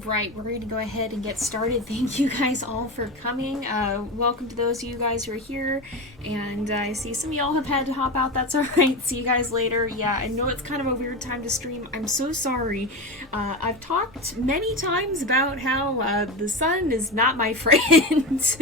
Alright, we're going to go ahead and get started. Thank you guys all for coming. Welcome to those of you guys who are here. And I see some of y'all have had to hop out. That's alright. See you guys later. Yeah, I know it's kind of a weird time to stream. I'm so sorry. I've talked many times about how the sun is not my friend.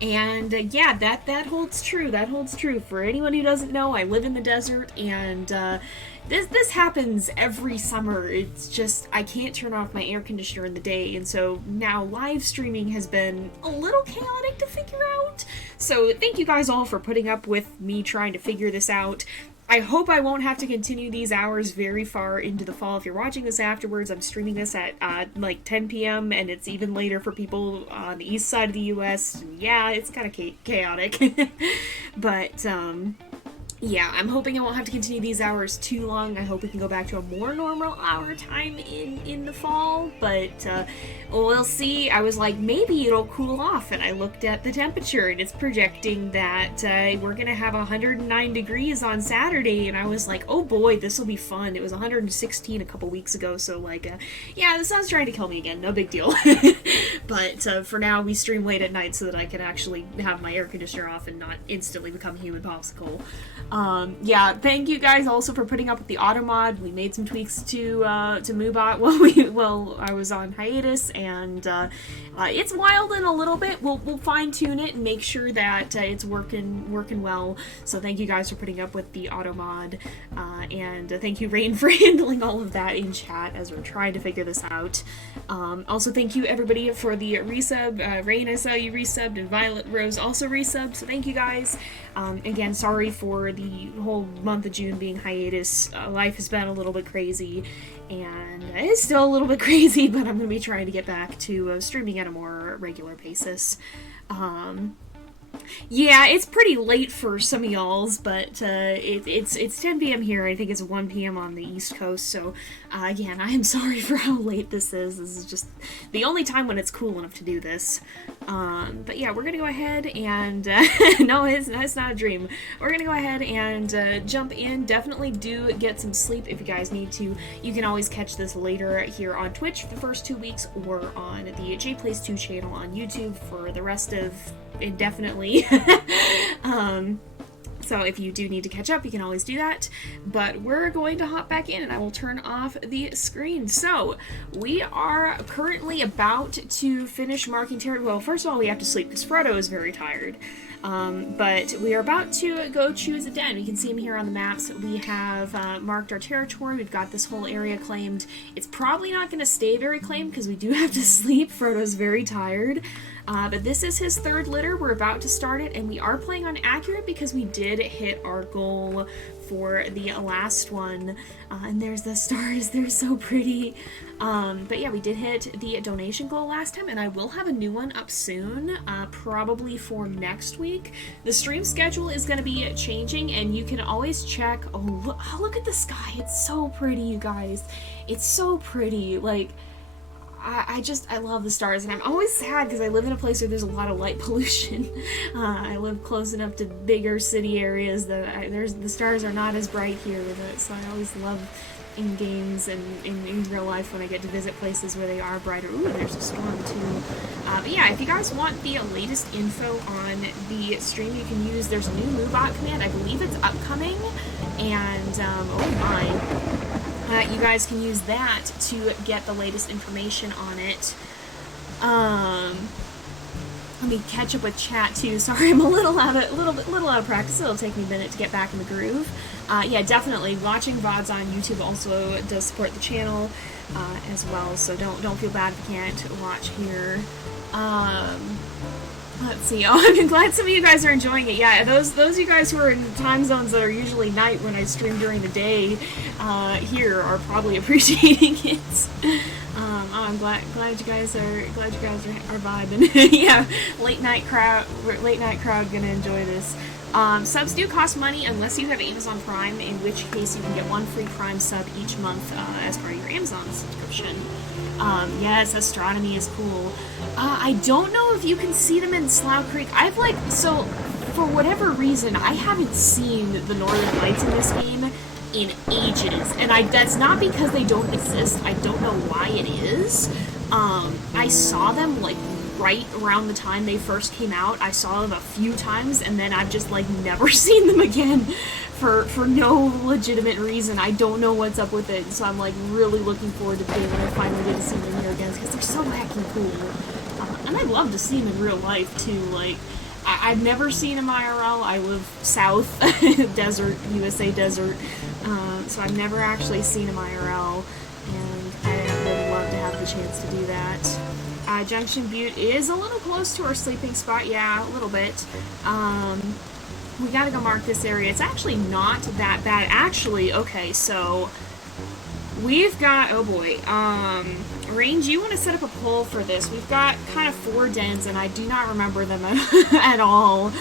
And yeah, that holds true. That holds true. For anyone who doesn't know, I live in the desert, and this happens every summer. It's just, I can't turn off my air conditioner in the day, and so now live streaming has been a little chaotic to figure out. So thank you guys all for putting up with me trying to figure this out. I hope I won't have to continue these hours very far into the fall. If you're watching this afterwards, I'm streaming this at like 10 p.m. and it's even later for people on the east side of the US. Yeah, it's kind of chaotic. But, yeah, I'm hoping I won't have to continue these hours too long. I hope we can go back to a more normal hour time in the fall, but we'll see. I was like, maybe it'll cool off, and I looked at the temperature, and it's projecting that we're gonna have 109 degrees on Saturday, and I was like, oh boy, this will be fun. It was 116 a couple weeks ago, so like, yeah, the sun's trying to kill me again, no big deal. But for now, we stream late at night so that I can actually have my air conditioner off and not instantly become a human popsicle. Yeah, thank you guys also for putting up with the auto mod. We made some tweaks to Moobot while I was on hiatus, and it's wilding a little bit. We'll fine tune it and make sure that it's working well. So thank you guys for putting up with the auto mod, and thank you, Rain, for handling all of that in chat as we're trying to figure this out. Also, thank you everybody for the resub. Rain, I saw you resubbed, and Violet Rose also resubbed. So thank you guys. Again, sorry for the whole month of June being hiatus. Life has been a little bit crazy, and it's still a little bit crazy, but I'm going to be trying to get back to streaming at a more regular basis. Yeah, it's pretty late for some of y'all's, but it's 10 p.m. here. I think it's 1 p.m. on the East Coast, so again, I am sorry for how late this is. This is just the only time when it's cool enough to do this. But yeah, we're gonna go ahead and no, it's not a dream. We're gonna go ahead and jump in. Definitely do get some sleep if you guys need to. You can always catch this later here on Twitch for the first 2 weeks, or on the JayPlays 2 channel on YouTube for the rest of indefinitely. So if you do need to catch up, you can always do that. But we're going to hop back in, and I will turn off the screen. So we are currently about to finish marking territory. Well, first of all, we have to sleep because Frodo is very tired. But we are about to go choose a den. You can see him here on the maps. We have marked our territory. We've got this whole area claimed. It's probably not going to stay very claimed because we do have to sleep. Frodo's very tired. But this is his third litter. We're about to start it, and we are playing on accurate because we did hit our goal for the last one. And there's the stars. They're so pretty. But yeah, we did hit the donation goal last time, and I will have a new one up soon, probably for next week. The stream schedule is going to be changing, and you can always check. Oh, look at the sky. It's so pretty, you guys. It's so pretty. Like, I love the stars, and I'm always sad because I live in a place where there's a lot of light pollution. I live close enough to bigger city areas that the stars are not as bright here, so I always love in games and in real life when I get to visit places where they are brighter. Ooh, there's a storm too. But yeah, if you guys want the latest info on the stream, you can use, there's a new MoveBot command. I believe it's upcoming, and oh my. You guys can use that to get the latest information on it. Let me catch up with chat too. Sorry, I'm a little out of practice. It'll take me a minute to get back in the groove. Yeah, definitely watching VODs on YouTube also does support the channel as well. So don't feel bad if you can't watch here. Let's see. Oh, I'm glad some of you guys are enjoying it. Yeah, those of you guys who are in time zones that are usually night when I stream during the day here are probably appreciating it. Oh, I'm glad you guys are vibing. Yeah, late night crowd gonna enjoy this. Subs do cost money unless you have Amazon Prime, in which case you can get one free Prime sub each month as part of your Amazon subscription. Yes, astronomy is cool. I don't know if you can see them in Slough Creek. So for whatever reason, I haven't seen the Northern Lights in this game. in ages, and that's not because they don't exist. I don't know why it is. I saw them like right around the time they first came out. I saw them a few times, and then I've just like never seen them again for no legitimate reason. I don't know what's up with it, so I'm like really looking forward to being able to finally get to see them here again because they're so wacky cool. And I'd love to see them in real life too. Like I've never seen them IRL. I live south, desert, USA desert, so I've never actually seen them IRL, and I would love to have the chance to do that. Junction Butte is a little close to our sleeping spot, yeah, a little bit. We gotta go mark this area. It's actually not that bad. Actually, okay, so we've got, oh boy, Range, you want to set up a poll for this? We've got kind of 4 dens, and I do not remember them at all.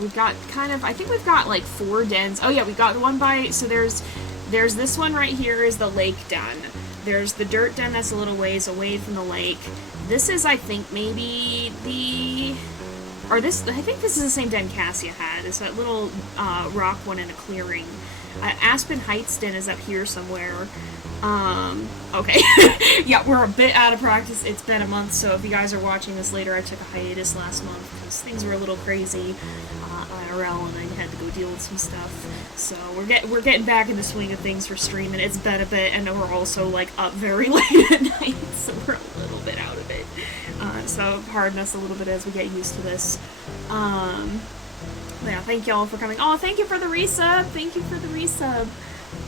We've got kind of, I think we've got like 4 dens. Oh yeah, we've got the one by, so there's this one right here is the lake den. There's the dirt den that's a little ways away from the lake. This is, I think, maybe I think this is the same den Cassia had. It's that little rock one in a clearing. Aspen Heights den is up here somewhere. Okay. Yeah, we're a bit out of practice. It's been a month, so if you guys are watching this later, I took a hiatus last month because things were a little crazy IRL, and I had to go deal with some stuff. So we're getting back in the swing of things for streaming. It's been a bit, and we're also like up very late at night, so we're a little bit out of it. So pardon us a little bit as we get used to this. Yeah, thank y'all for coming. Oh, thank you for the resub. Thank you for the resub.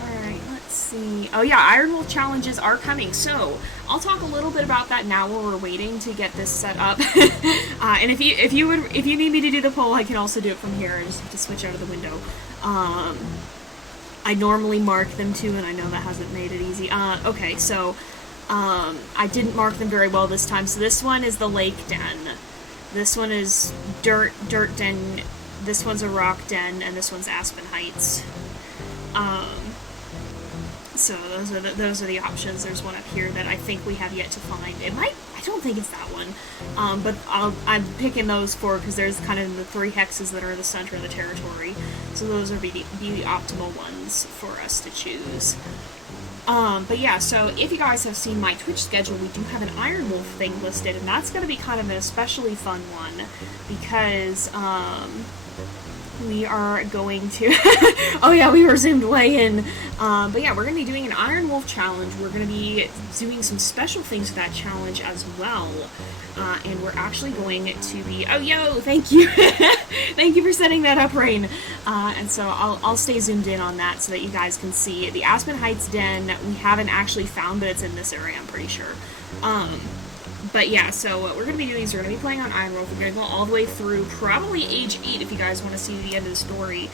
Alright, let's see. Oh yeah, Iron Wolf challenges are coming, so I'll talk a little bit about that now while we're waiting to get this set up. And if you need me to do the poll, I can also do it from here. I just have to switch out of the window. I normally mark them too, and I know that hasn't made it easy. Okay, so I didn't mark them very well this time. So this one is the lake den. This one is dirt den. This one's a rock den, and this one's Aspen Heights. So those are the options. There's one up here that I think we have yet to find. I don't think it's that one, but I'm picking those because there's kind of the 3 hexes that are in the center of the territory. So those are be the optimal ones for us to choose. But yeah, so if you guys have seen my Twitch schedule, we do have an Iron Wolf thing listed, and that's going to be kind of an especially fun one because we are going to oh yeah, we were zoomed way in, but yeah, we're going to be doing an Iron Wolf challenge. We're going to be doing some special things for that challenge as well, and we're actually going to be, oh yo, thank you thank you for setting that up, Rain, and so I'll stay zoomed in on that so that you guys can see. The Aspen Heights den we haven't actually found, but it's in this area, I'm pretty sure. But yeah, so what we're going to be doing is we're going to be playing on Iron Wolf. We're going to go all the way through probably age 8 if you guys want to see the end of the story.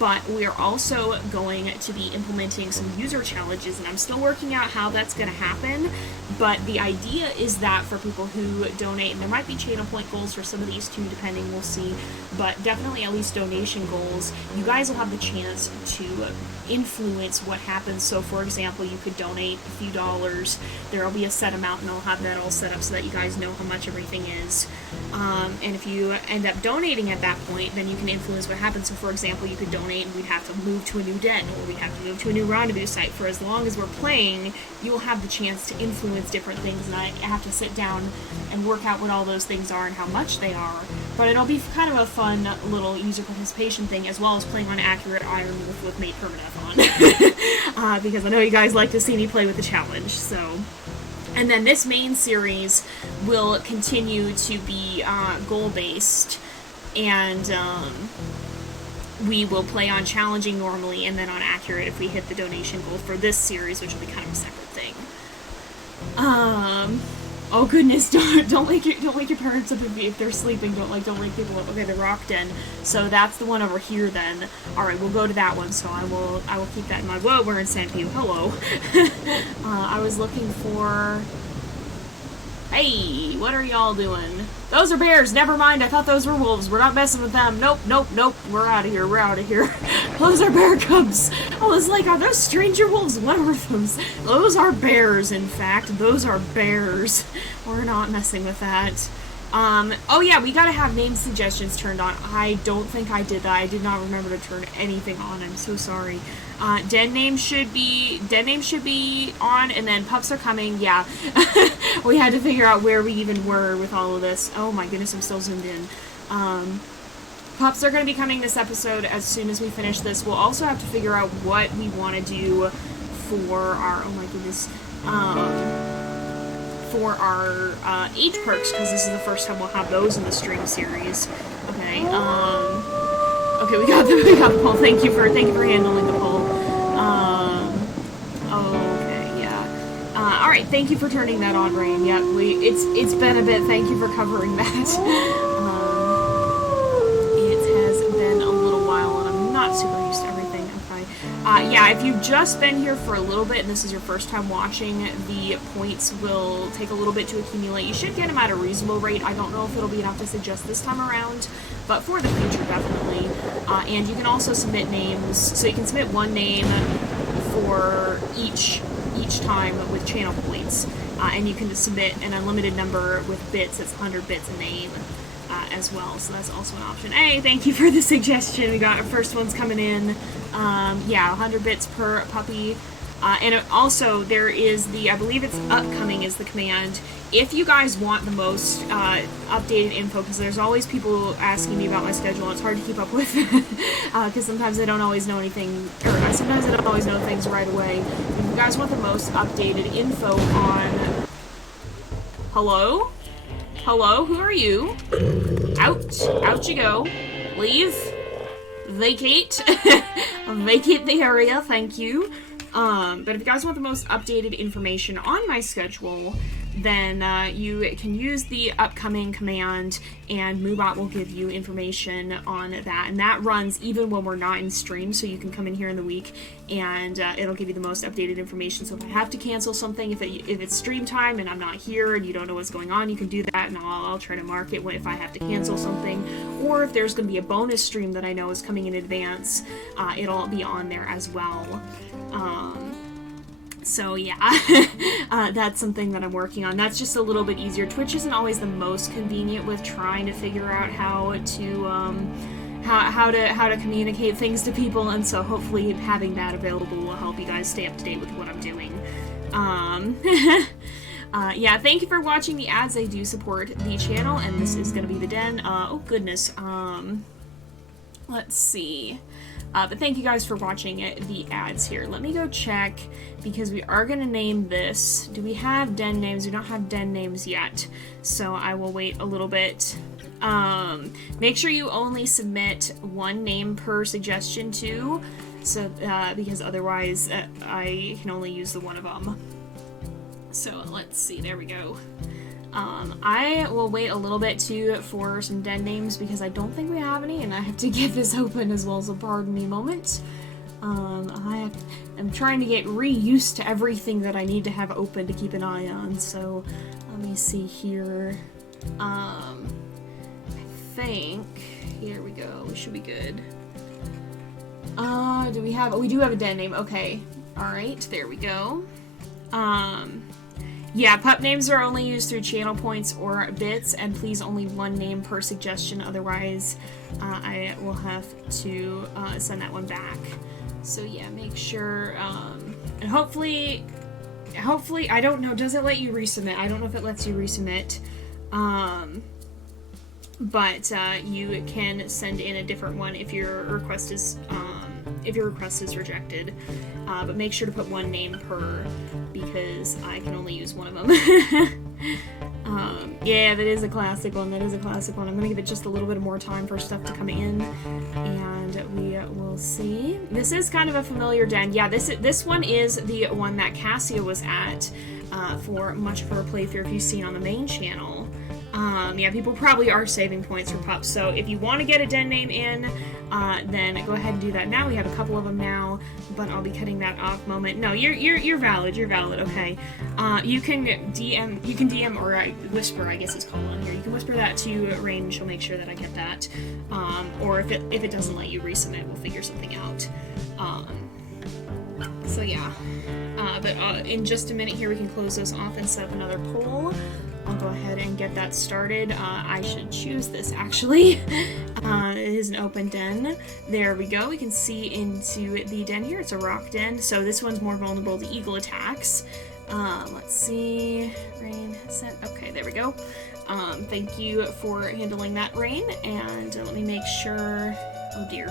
But we are also going to be implementing some user challenges, and I'm still working out how that's going to happen. But the idea is that for people who donate, and there might be channel point goals for some of these too, depending, we'll see. But definitely at least donation goals. You guys will have the chance to influence what happens. So for example, you could donate a few dollars. There will be a set amount, and I'll have that all set up so that you guys know how much everything is. And if you end up donating at that point, then you can influence what happens. So for example, you could donate and we'd have to move to a new den, or we'd have to move to a new rendezvous site. For as long as we're playing, you will have the chance to influence different things, and I have to sit down and work out what all those things are and how much they are. But it'll be kind of a fun little user participation thing, as well as playing on accurate Iron Wolf with Mate Permaneth on. Because I know you guys like to see me play with the challenge, so. And then this main series will continue to be goal-based, and we will play on challenging normally, and then on accurate if we hit the donation goal for this series, which will be kind of a separate thing. Oh goodness, don't wake your parents up if they're sleeping. Don't wake people up. Okay, the rock den. So that's the one over here then. Alright, we'll go to that one, so I will keep that in mind. Whoa, we're in Sandview. Hello. I was looking for... Hey, what are y'all doing? Those are bears. Never mind. I thought those were wolves. We're not messing with them. Nope. We're out of here. Those are bear cubs. I was like, are those stranger wolves? What are those? Those are bears, in fact. Those are bears. We're not messing with that. Oh yeah, we gotta have name suggestions turned on. I don't think I did that. I did not remember to turn anything on. I'm so sorry. Den name should be on, and then pups are coming. Yeah, we had to figure out where we even were with all of this. Oh my goodness, I'm still zoomed in. Pups are going to be coming this episode as soon as we finish this. We'll also have to figure out what we want to do for our, oh my goodness, for our age perks, because this is the first time we'll have those in the stream series. Okay, okay, we got the poll. Thank you for handling the poll. Okay, yeah. All right, thank you for turning that on, Rain. Yeah, it's been a bit. Thank you for covering that. Super used to everything. Okay. Yeah, if you've just been here for a little bit and this is your first time watching, the points will take a little bit to accumulate. You should get them at a reasonable rate. I don't know if it'll be enough to suggest this time around, but for the future, definitely. And you can also submit names, so you can submit one name for each time with channel points, and you can submit an unlimited number with bits. That's 100 bits a name. As well, so that's also an option. Hey, thank you for the suggestion. We got our first ones coming in. Yeah, 100 bits per puppy. And also, there is the, I believe it's upcoming is the command. If you guys want the most updated info, because there's always people asking me about my schedule, it's hard to keep up with, because sometimes I don't always know anything, or sometimes I don't always know things right away. If you guys want the most updated info on... Hello? Hello, who are you? Out you go. Leave. Vacate. Vacate the area, thank you. But if you guys want the most updated information on my schedule, then you can use the upcoming command, and Moobot will give you information on that. And that runs even when we're not in stream, so you can come in here in the week, and it'll give you the most updated information. So if I have to cancel something, if it's stream time and I'm not here and you don't know what's going on, you can do that, and I'll try to mark it if I have to cancel something. Or if there's going to be a bonus stream that I know is coming in advance, it'll be on there as well. So yeah, that's something that I'm working on. That's just a little bit easier. Twitch isn't always the most convenient with trying to figure out how to communicate things to people, and so hopefully having that available will help you guys stay up to date with what I'm doing. Yeah, thank you for watching the ads. They do support the channel, and this is gonna be the den. Oh goodness. Let's see. But thank you guys for watching the ads here. Let me go check, because we are going to name this. Do we have den names? We don't have den names yet, so I will wait a little bit. Make sure you only submit one name per suggestion too, so because otherwise I can only use the one of them. So let's see, there we go. I will wait a little bit too for some den names, because I don't think we have any, and I have to get this open as well, so pardon me a moment. I'm trying to get reused to everything that I need to have open to keep an eye on, so let me see here. I think, here we go, we should be good. Do we have, we do have a den name, okay. Alright, there we go. Yeah, pup names are only used through channel points or bits, and please only one name per suggestion, otherwise I will have to send that one back. So yeah, make sure, and hopefully, I don't know, does it let you resubmit? I don't know if it lets you resubmit, but you can send in a different one if your request is rejected. But make sure to put one name per, because I can only use one of them. Yeah, that is a classic one. I'm gonna give it just a little bit more time for stuff to come in, and we will see. This is kind of a familiar den. Yeah, this one is the one that Cassia was at for much of her playthrough, if you've seen on the main channel. Yeah, people probably are saving points for pups, so if you want to get a den name in, then go ahead and do that now. We have a couple of them now, but I'll be cutting that off moment. No, you're valid, okay. You can DM, or whisper, I guess it's called on here. You can whisper that to Rain, and she'll make sure that I get that. Or if it doesn't let you resubmit, we'll figure something out. So yeah. But in just a minute here, we can close those off and set up another poll. I'll go ahead and get that started. I should choose this, actually. It is an open den. There we go. We can see into the den here. It's a rock den, so this one's more vulnerable to eagle attacks. Let's see. Rain sent. Okay, there we go. Thank you for handling that, Rain. And let me make sure... Oh dear.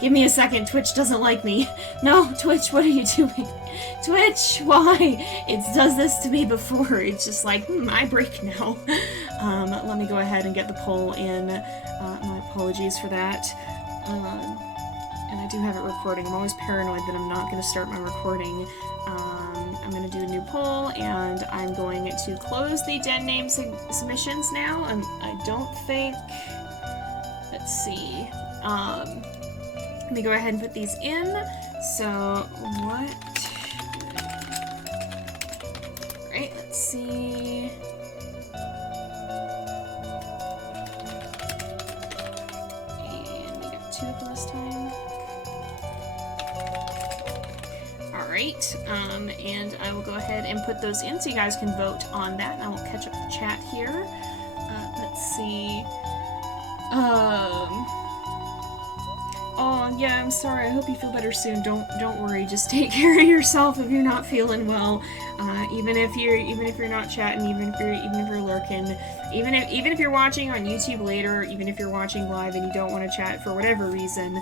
Give me a second. Twitch doesn't like me. No, Twitch, what are you doing? Twitch, why? It does this to me before. It's just like, I break now. Let me go ahead and get the poll in. My apologies for that. And I do have it recording. I'm always paranoid that I'm not going to start my recording. I'm going to do a new poll, and I'm going to close the den name submissions now. I don't think... Let's see. Let me go ahead and put these in. So, what? Alright, let's see. And we got 2 for this time. Alright, and I will go ahead and put those in so you guys can vote on that, and I will catch up the chat here. Let's see. Oh, yeah, I'm sorry. I hope you feel better soon. Don't worry. Just take care of yourself if you're not feeling well. Even if you're not chatting, even if you're lurking, even if you're watching on YouTube later, even if you're watching live and you don't want to chat for whatever reason,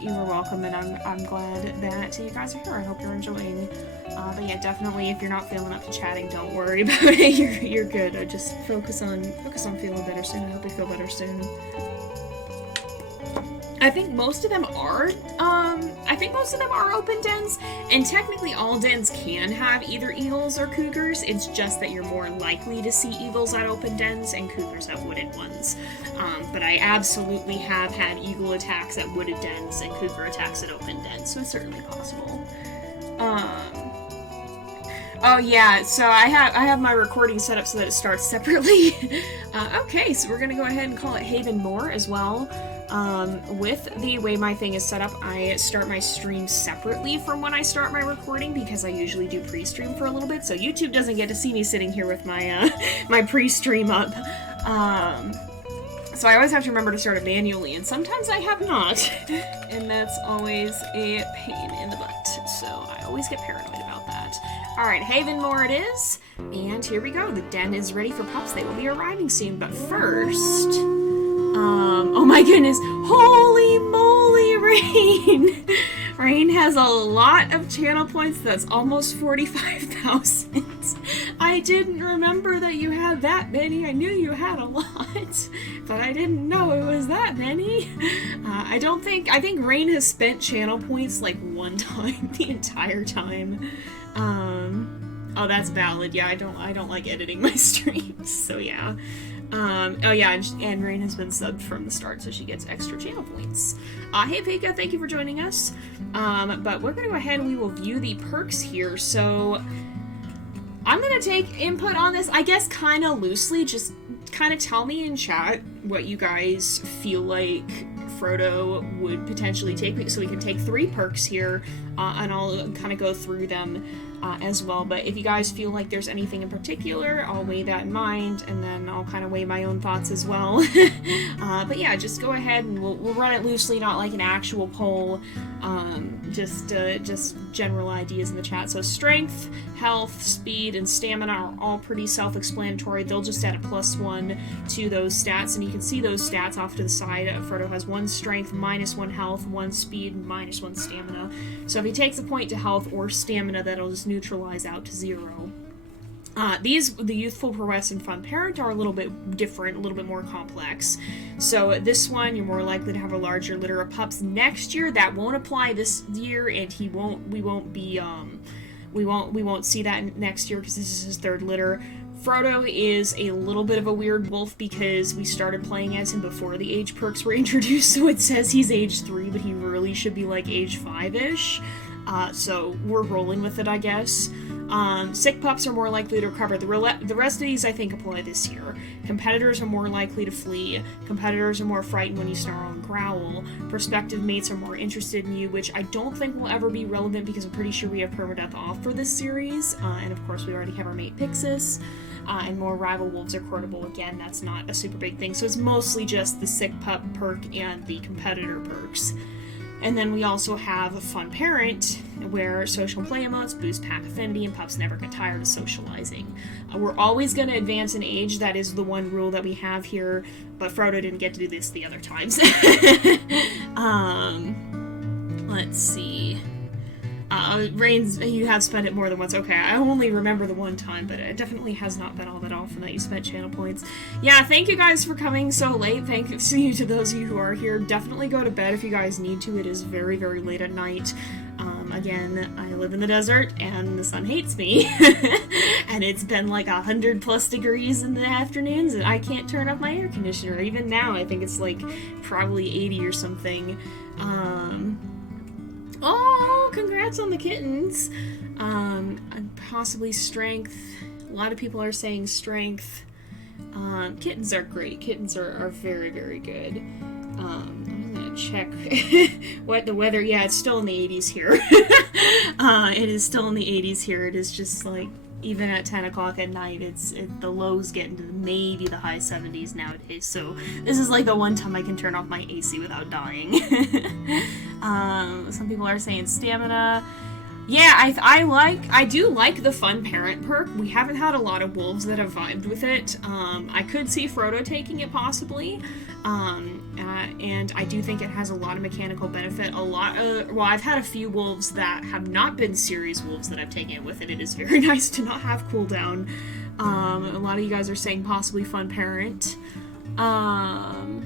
you are welcome, and I'm glad that you guys are here. I hope you're enjoying. But yeah, definitely, if you're not feeling up to chatting, don't worry about it. You're good. Just focus on feeling better soon. I hope you feel better soon. I think most of them are, open dens, and technically all dens can have either eagles or cougars. It's just that you're more likely to see eagles at open dens and cougars at wooded ones. But I absolutely have had eagle attacks at wooded dens and cougar attacks at open dens, so it's certainly possible. Oh yeah, so I have my recording set up so that it starts separately. Okay, so we're gonna go ahead and call it Haven Moor as well. With the way my thing is set up, I start my stream separately from when I start my recording because I usually do pre-stream for a little bit, so YouTube doesn't get to see me sitting here with my my pre-stream up. So I always have to remember to start it manually, and sometimes I have not, and that's always a pain in the butt, so I always get paranoid about that. Alright, Haven Moor it is, and here we go. The den is ready for pups. They will be arriving soon, but first... oh my goodness, holy moly, Rain! Rain has a lot of channel points. That's almost 45,000. I didn't remember that you had that many. I knew you had a lot, but I didn't know it was that many. I think Rain has spent channel points like one time the entire time. Oh, that's valid. Yeah, I don't like editing my streams, so yeah. Oh yeah, and Rain has been subbed from the start, so she gets extra channel points. Hey Pika, thank you for joining us. But we're gonna go ahead and we will view the perks here. So I'm gonna take input on this, I guess kind of loosely. Just kind of tell me in chat what you guys feel like Frodo would potentially take, so we can take 3 perks here, and I'll kind of go through them as well. But if you guys feel like there's anything in particular, I'll weigh that in mind, and then I'll kind of weigh my own thoughts as well. But yeah, just go ahead and we'll run it loosely, not like an actual poll. Just general ideas in the chat. So strength, health, speed, and stamina are all pretty self-explanatory. They'll just add a +1 to those stats, and you can see those stats off to the side. Frodo has 1 strength, -1 health, 1 speed, -1 stamina. So if he takes a point to health or stamina, that'll just neutralize out to 0. The Youthful Prowess and Fun Parent are a little bit different, a little bit more complex. So this one, you're more likely to have a larger litter of pups next year. That won't apply this year, and we won't see that next year because this is his 3rd litter. Frodo is a little bit of a weird wolf because we started playing as him before the age perks were introduced, so it says he's age 3, but he really should be like age 5-ish. So we're rolling with it, I guess. Sick pups are more likely to recover. The rest of these, I think, apply this year. Competitors are more likely to flee. Competitors are more frightened when you snarl and growl. Prospective mates are more interested in you, which I don't think will ever be relevant because I'm pretty sure we have permadeath off for this series. And of course, we already have our mate Pixis. And more rival wolves are courtable. Again, that's not a super big thing. So it's mostly just the sick pup perk and the competitor perks. And then we also have a fun parent, where social play emotes boost pack affinity and pups never get tired of socializing. We're always going to advance in age. That is the one rule that we have here, but Frodo didn't get to do this the other times. Let's see. Rains, you have spent it more than once. Okay, I only remember the one time, but it definitely has not been all that often that you spent channel points. Yeah, thank you guys for coming so late. Thank you to those of you who are here. Definitely go to bed if you guys need to. It is very, very late at night. Again, I live in the desert, and the sun hates me. And it's been like 100+ degrees in the afternoons, and I can't turn off my air conditioner. Even now, I think it's like probably 80 or something. Oh, congrats on the kittens. Possibly strength. A lot of people are saying strength. Kittens are great. Kittens are very, very good. I'm gonna check what the weather. Yeah, it's still in the 80s here. It is still in the 80s here. It is just like, even at 10 o'clock at night, the lows get into maybe the high 70s nowadays, so this is like the one time I can turn off my AC without dying. Some people are saying stamina. Yeah, I do like the fun parent perk. We haven't had a lot of wolves that have vibed with it. I could see Frodo taking it possibly. And I do think it has a lot of mechanical benefit. Well, I've had a few wolves that have not been series wolves that I've taken it with it. It is very nice to not have cooldown. A lot of you guys are saying possibly fun parent. Aww.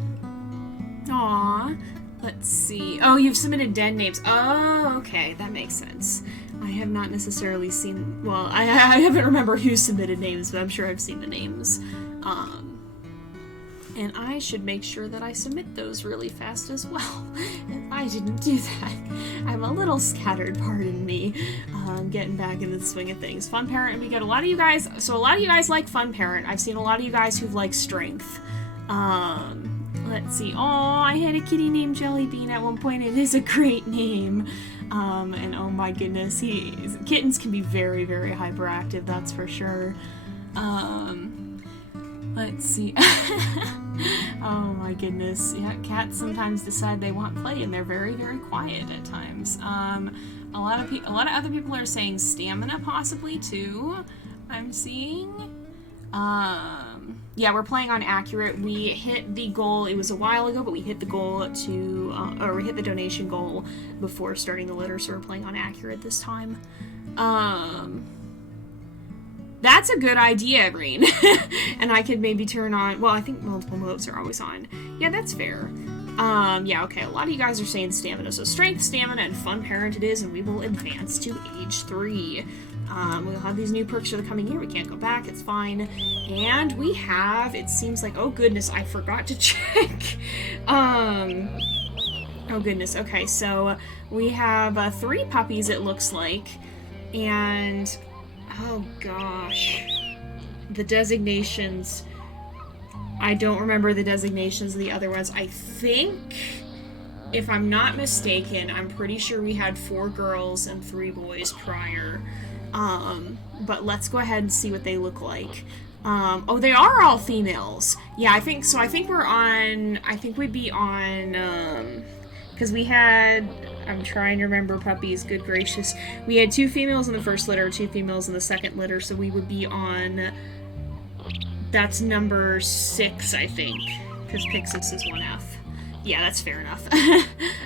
Let's see. Oh, you've submitted den names. Oh, okay. That makes sense. I have not necessarily seen... Well, I haven't remembered who submitted names, but I'm sure I've seen the names. And I should make sure that I submit those really fast as well. If I didn't do that, I'm a little scattered, pardon me. Getting back into the swing of things. Fun parent, and we get a lot of you guys... So a lot of you guys like fun parent. I've seen a lot of you guys who've liked strength. Let's see. Oh, I had a kitty named Jellybean at one point. It is a great name. And oh my goodness, kittens can be very, very hyperactive, that's for sure. Let's see. Oh my goodness. Yeah, cats sometimes decide they want play, and they're very, very quiet at times. A lot of other people are saying stamina possibly too. I'm seeing. Yeah, we're playing on accurate. We hit the goal, it was a while ago, but we hit the goal or we hit the donation goal before starting the litter, so we're playing on accurate this time. That's a good idea, Green. And I could maybe turn on, well, I think multiple modes are always on. Yeah, that's fair. Yeah, okay, a lot of you guys are saying stamina, so strength, stamina, and fun parent it is, and we will advance to age 3. We'll have these new perks for the coming year. We can't go back, it's fine. And we have, it seems like, oh goodness, I forgot to check. Oh goodness, okay, so we have 3 puppies, it looks like. And, oh gosh, the designations, I don't remember the designations of the other ones. I think, if I'm not mistaken, I'm pretty sure we had 4 girls and 3 boys prior. But let's go ahead and see what they look like. Oh, they are all females. Yeah, I think so. I think we'd be on, because we had, I'm trying to remember puppies, good gracious. We had 2 females in the first litter, 2 females in the second litter, so we would be on, that's number 6, I think, because Pixis is 1F. Yeah, that's fair enough.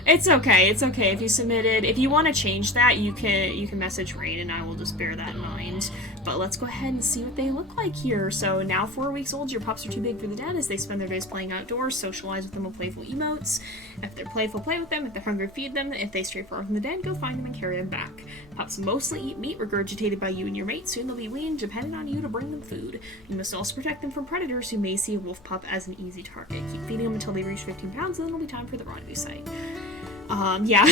It's okay. If you submitted, if you want to change that, you can message Rain, and I will just bear that in mind. But let's go ahead and see what they look like here. So now 4 weeks old, your pups are too big for the den as they spend their days playing outdoors. Socialize with them with playful emotes. If they're playful, play with them. If they're hungry, feed them. If they stray far from the den, go find them and carry them back. Pups mostly eat meat regurgitated by you and your mate. Soon they'll be weaned, dependent on you to bring them food. You must also protect them from predators who may see a wolf pup as an easy target. Keep feeding them until they reach 15 pounds, and then it'll be time for the rendezvous site. Yeah.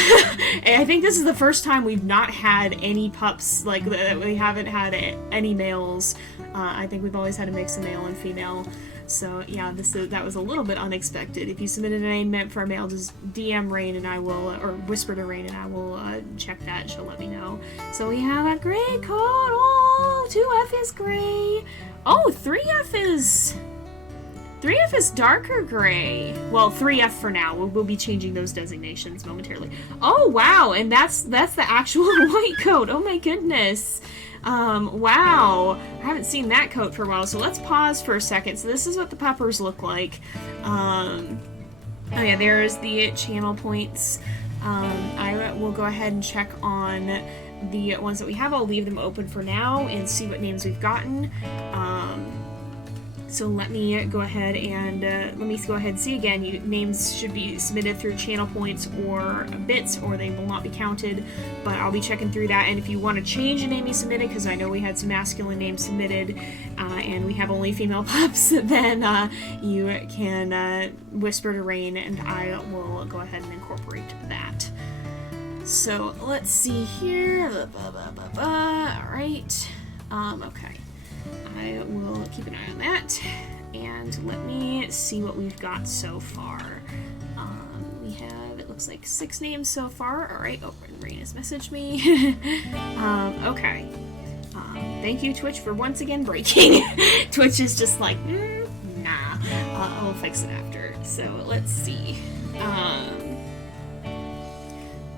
And I think this is the first time we've not had any pups, like, we haven't had any males. I think we've always had a mix of male and female. So, yeah, that was a little bit unexpected. If you submitted a name meant for a male, just DM Rain and I will, or whisper to Rain and I will check that. She'll let me know. So we have a gray coat. Oh, 2F is gray. Oh, 3F is darker gray. Well, 3F for now. We'll be changing those designations momentarily. Oh, wow, and that's the actual white coat. Oh my goodness. Wow. I haven't seen that coat for a while, so let's pause for a second. So this is what the peppers look like. Oh yeah, there's the channel points. I will go ahead and check on the ones that we have. I'll leave them open for now and see what names we've gotten. So let me go ahead and see again. Names should be submitted through channel points or bits, or they will not be counted. But I'll be checking through that. And if you want to change a name you submitted, because I know we had some masculine names submitted, and we have only female pups, then you can whisper to Rain, and I will go ahead and incorporate that. So let's see here. All right. Okay. I will keep an eye on that, and let me see what we've got so far. We have, it looks like 6 names so far. Alright, oh, Rain has messaged me. Okay. Thank you, Twitch, for once again breaking. Twitch is just like, nah. I'll fix it after. So, let's see.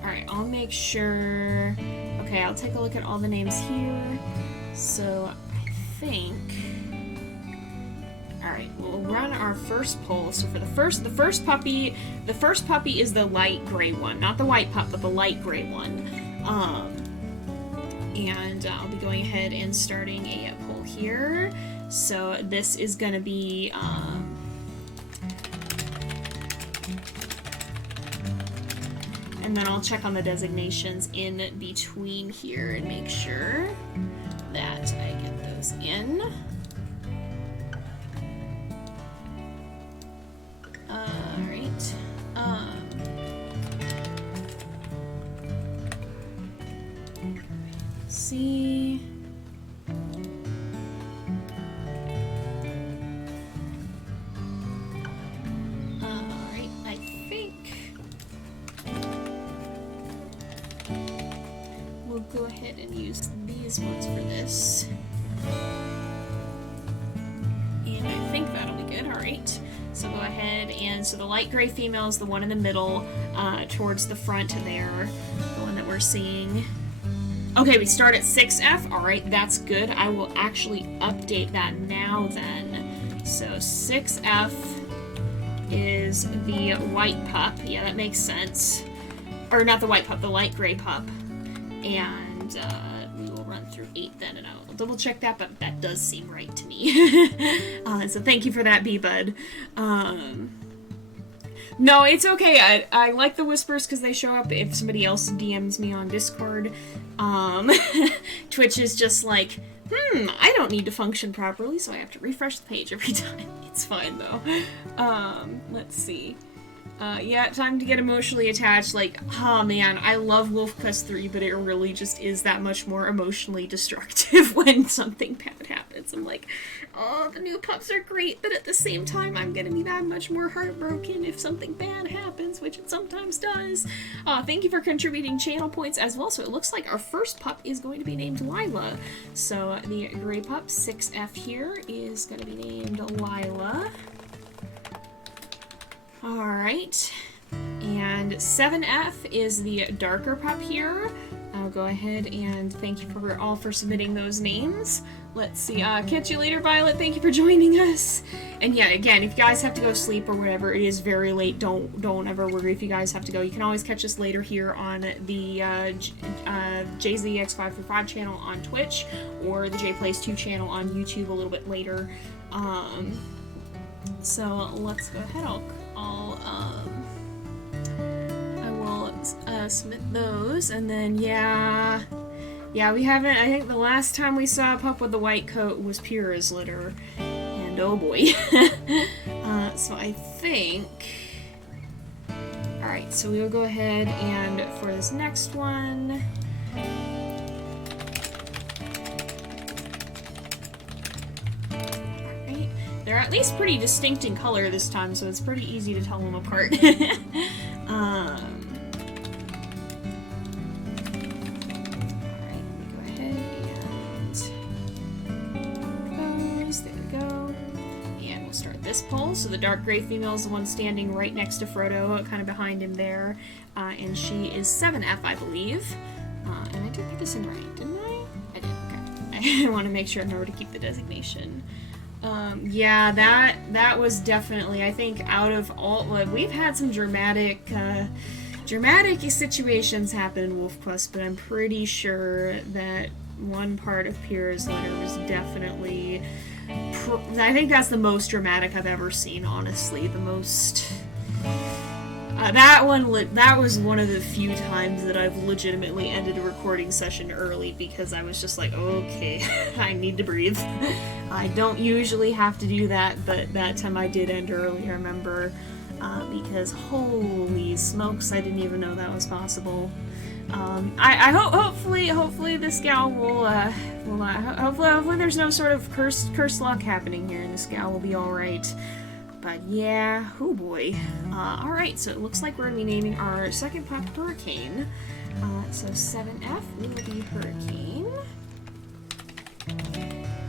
Alright, I'll make sure... Okay, I'll take a look at all the names here. So... Alright, we'll run our first poll. So for the first puppy is the light gray one. Not the white pup, but the light gray one. And I'll be going ahead and starting a poll here. So this is gonna be, and then I'll check on the designations in between here and make sure that I get those in. Alright. See. Alright, I think we'll go ahead and use these ones for this. And I think that'll be good. Alright. So go ahead and, so the light gray female is the one in the middle, towards the front there, the one that we're seeing. Okay, we start at 6F. Alright, that's good. I will actually update that now then. So 6F is the white pup. Yeah, that makes sense. Or not the white pup, the light gray pup. And we will run through 8 then, and I'll double check that, but that does seem right to me. So thank you for that, B-Bud. No, it's okay. I like the whispers because they show up if somebody else DMs me on Discord. Twitch is just like, I don't need to function properly, so I have to refresh the page every time. It's fine, though. Let's see. Yeah, time to get emotionally attached. Like, oh man, I love WolfQuest 3, but it really just is that much more emotionally destructive when something bad happens. I'm like, oh, the new pups are great, but at the same time, I'm gonna be that much more heartbroken if something bad happens, which it sometimes does. Thank you for contributing channel points as well. So it looks like our first pup is going to be named Lila. So the gray pup, 6F here, is going to be named Lila. Alright, and 7F is the darker pup here. I'll go ahead and thank you all for submitting those names. Let's see, catch you later, Violet, thank you for joining us. And yeah, again, if you guys have to go sleep or whatever, it is very late, don't ever worry if you guys have to go. You can always catch us later here on the JZX545 channel on Twitch, or the JayPlays 2 channel on YouTube a little bit later. So let's go ahead, I will submit those, and then yeah, we haven't, I think the last time we saw a pup with the white coat was Pyrrha's litter, and oh boy. So I think, alright, Alright, so we will go ahead and for this next one... Alright, they're at least pretty distinct in color this time, so it's pretty easy to tell them apart. Poll. So the dark gray female is the one standing right next to Frodo, kind of behind him there, and she is 7F, I believe. And I did put this in right, didn't I? I did, okay. I want to make sure I remember to keep the designation. Yeah, that was definitely, I think, out of all, we've had some dramatic situations happen in WolfQuest, but I'm pretty sure that one part of Pierre's letter was definitely... I think that's the most dramatic I've ever seen, honestly. The most... that was one of the few times that I've legitimately ended a recording session early because I was just like, okay, I need to breathe. I don't usually have to do that, but that time I did end early, I remember, because holy smokes, I didn't even know that was possible. Hopefully this gal will, hopefully there's no sort of cursed luck happening here, and this gal will be alright. But yeah, oh boy. Alright, so it looks like we're gonna be naming our second pup Hurricane. So 7F will be Hurricane.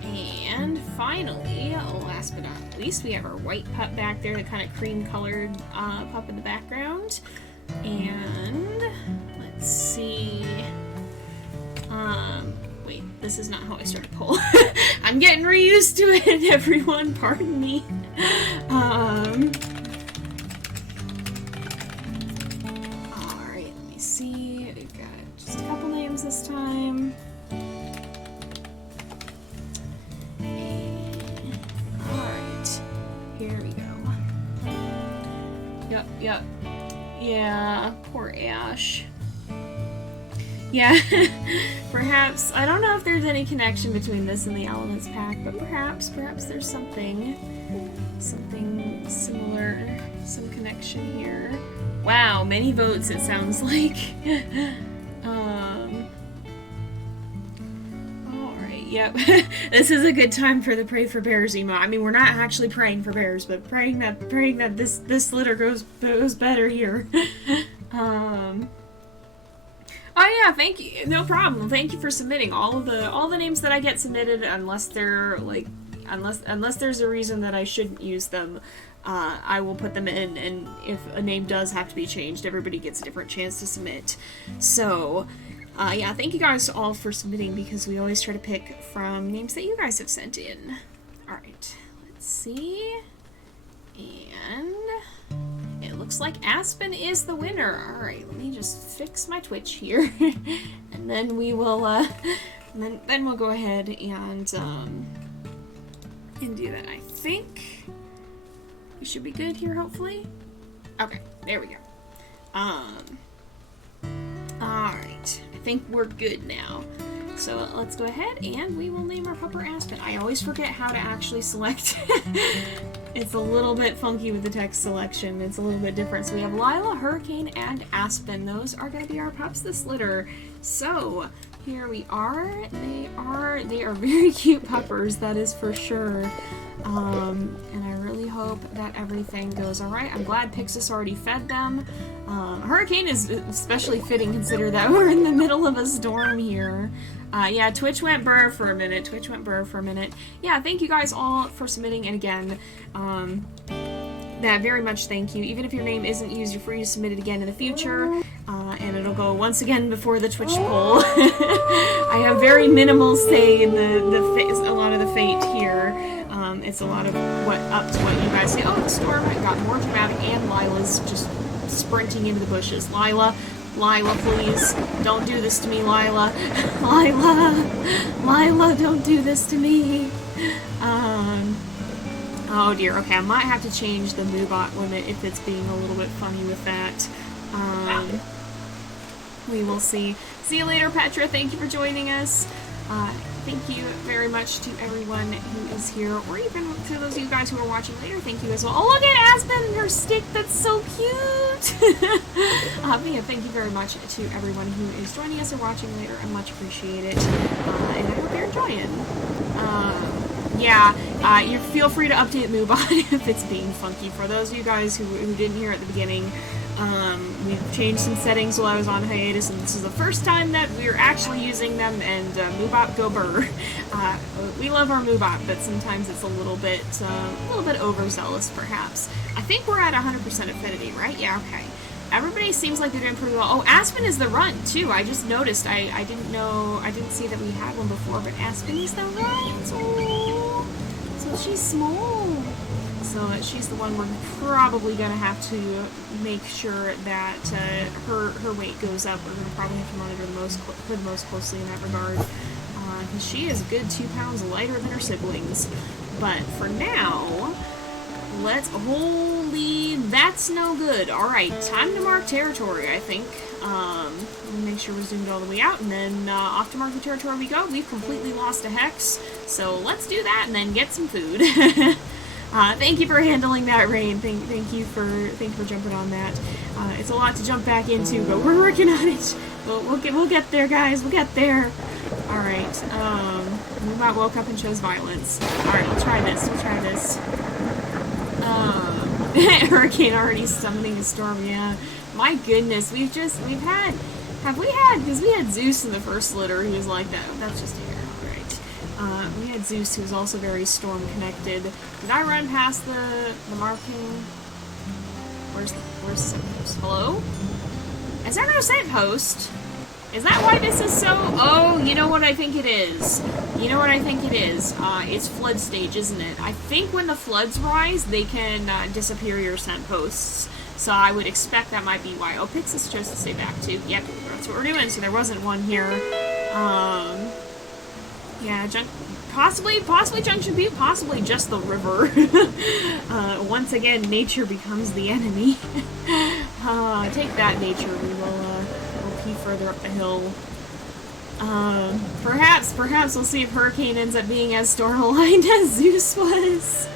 And finally, last but not least, we have our white pup back there, the kind of cream-colored pup in the background. And... let's see. Wait, this is not how I started poll. I'm getting reused to it, everyone. Pardon me. Alright, let me see. We've got just a couple names this time. Alright, here we go. Yep. Yeah, poor Ash. Yeah, perhaps, I don't know if there's any connection between this and the Elements pack, but perhaps there's something similar, some connection here. Wow, many votes it sounds like. Alright, yep. This is a good time for the Pray for Bears emo. I mean, we're not actually praying for bears, but praying that this litter goes better here. Oh yeah, thank you. No problem. Thank you for submitting all the names that I get submitted, unless they're like, unless there's a reason that I shouldn't use them. I will put them in, and if a name does have to be changed, everybody gets a different chance to submit. So, yeah, thank you guys all for submitting, because we always try to pick from names that you guys have sent in. Alright, let's see. And it looks like Aspen is the winner. Alright, let me just fix my Twitch here. And then we will, then we'll go ahead and do that. I think we should be good here, hopefully. Okay, there we go. Alright, I think we're good now. So let's go ahead and we will name our pupper Aspen. I always forget how to actually select. It's a little bit funky with the text selection. It's a little bit different. So we have Lila, Hurricane, and Aspen. Those are going to be our pups this litter. So here we are. They are very cute puppers, that is for sure. And I really hope that everything goes alright. I'm glad Pixis already fed them. Hurricane is especially fitting, consider that we're in the middle of a storm here. Yeah, Twitch went burr for a minute. Yeah, thank you guys all for submitting, and again, that very much thank you. Even if your name isn't used, you're free to submit it again in the future, and it'll go once again before the Twitch poll. I have very minimal say in a lot of the fate here. It's a lot of up to what you guys say. Oh, the storm got more dramatic, and Lila's just sprinting into the bushes. Lila, please, don't do this to me, Lila. Lila, don't do this to me. Oh dear, okay, I might have to change the Moobot limit if it's being a little bit funny with that. We will see. See you later, Petra, thank you for joining us. Thank you very much to everyone who is here, or even to those of you guys who are watching later, thank you as well. Oh, look at Aspen and her stick, that's so cute! But yeah, thank you very much to everyone who is joining us or watching later. I much appreciate it. And I hope you're enjoying. Yeah, you feel free to update Moobot if it's being funky. For those of you guys who didn't hear at the beginning, we've changed some settings while I was on hiatus, and this is the first time that we're actually using them, and Moobot go burr. We love our Moobot, but sometimes it's a little bit overzealous, perhaps. I think we're at 100% affinity, right? Yeah, okay. Everybody seems like they're doing pretty well. Oh, Aspen is the runt, too. I just noticed. I didn't see that we had one before, but Aspen is the runt. Oh, so she's small. So she's the one we're probably going to have to make sure that her weight goes up. We're going to probably have to monitor the most closely in that regard. Because she is a good 2 pounds lighter than her siblings. But for now, holy, that's no good. Alright, time to mark territory, I think. Make sure we're zoomed all the way out, and then off to mark the territory we go. We've completely lost a hex, so let's do that and then get some food. Thank you for handling that, Rain. Thank you for jumping on that. It's a lot to jump back into, but we're working on it. We'll get there, guys. We'll get there. All right. Moobot woke up and chose violence. All right, we'll try this. Hurricane already summoning a storm. Yeah. My goodness, because we had Zeus in the first litter who was like that. That's just here. We had Zeus, who was also very storm-connected. Did I run past the marking? Where's the signpost? Hello? Is there no signpost? Is that why this is so... Oh, you know what I think it is. It's flood stage, isn't it? I think when the floods rise, they can disappear your signposts. So I would expect that might be why. Oh, Pixis chose to stay back, too. Yep, that's what we're doing. So there wasn't one here. Yeah, possibly Junction Butte, possibly just the river. Once again, nature becomes the enemy. Take that, nature. We'll pee further up the hill. Perhaps we'll see if Hurricane ends up being as storm-aligned as Zeus was.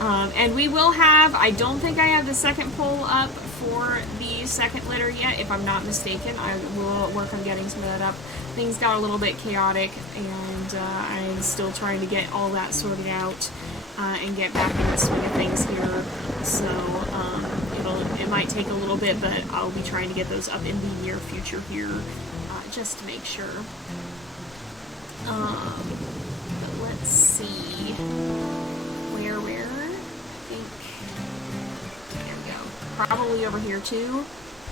And we will have, I don't think I have the second poll up for the second litter yet, if I'm not mistaken. I will work on getting some of that up. Things got a little bit chaotic, and I'm still trying to get all that sorted out and get back in the swing of things here. So it might take a little bit, but I'll be trying to get those up in the near future here, just to make sure. But let's see. Where? I think. There we go. Probably over here too,